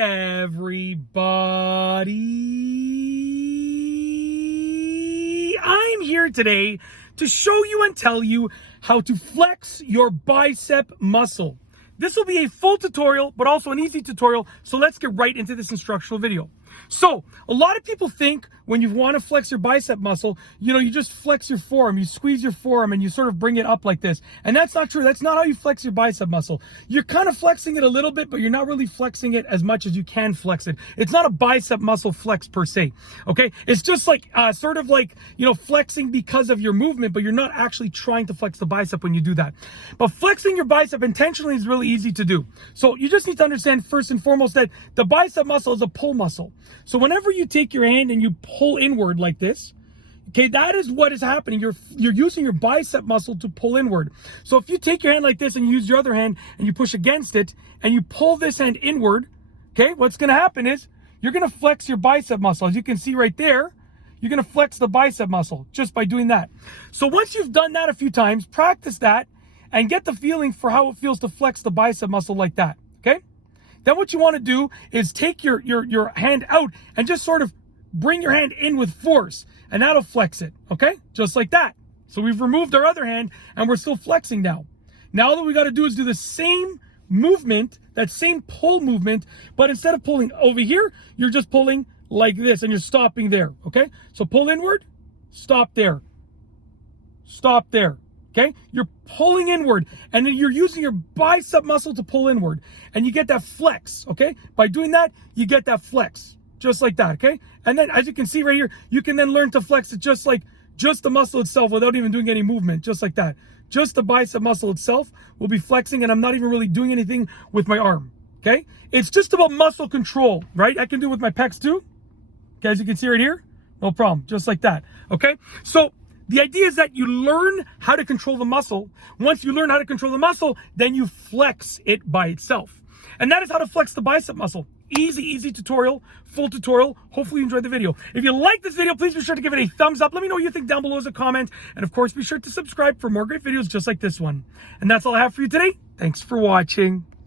everybody. I'm here today to show you and tell you how to flex your bicep muscle. This will be a full tutorial, but also an easy tutorial. So let's get right into this instructional video. So a lot of people think when you want to flex your bicep muscle, you just flex your forearm, you squeeze your forearm and you sort of bring it up like this. And that's not true. That's not how you flex your bicep muscle. You're kind of flexing it a little bit, but you're not really flexing it as much as you can flex it. It's not a bicep muscle flex per se. Okay. It's just like, flexing because of your movement, but you're not actually trying to flex the bicep when you do that. But flexing your bicep intentionally is really easy to do. So you just need to understand first and foremost that the bicep muscle is a pull muscle. So whenever you take your hand and you pull inward like this, okay, that is what is happening. You're using your bicep muscle to pull inward. So if you take your hand like this and you use your other hand and you push against it and you pull this hand inward, okay, what's going to happen is you're going to flex your bicep muscle. As you can see right there, you're going to flex the bicep muscle just by doing that. So once you've done that a few times, practice that and get the feeling for how it feels to flex the bicep muscle like that, okay? Then what you want to do is take your hand out and just sort of bring your hand in with force, and that'll flex it, okay? Just like that. So we've removed our other hand and we're still flexing now. Now all we got to do is do the same movement, that same pull movement, but instead of pulling over here, you're just pulling like this and you're stopping there, okay? So pull inward, stop there, stop there. Okay, you're pulling inward and then you're using your bicep muscle to pull inward and you get that flex. Okay, by doing that, you get that flex just like that. Okay, and then as you can see right here, you can then learn to flex it just the muscle itself without even doing any movement, just like that. Just the bicep muscle itself will be flexing and I'm not even really doing anything with my arm. Okay, it's just about muscle control, right? I can do it with my pecs too. Okay, as you can see right here, no problem, just like that. Okay, so the idea is that you learn how to control the muscle. Once you learn how to control the muscle, then you flex it by itself. And that is how to flex the bicep muscle. Easy tutorial, full tutorial. Hopefully you enjoyed the video. If you like this video, please be sure to give it a thumbs up. Let me know what you think down below as a comment. And of course, be sure to subscribe for more great videos just like this one. And that's all I have for you today. Thanks for watching.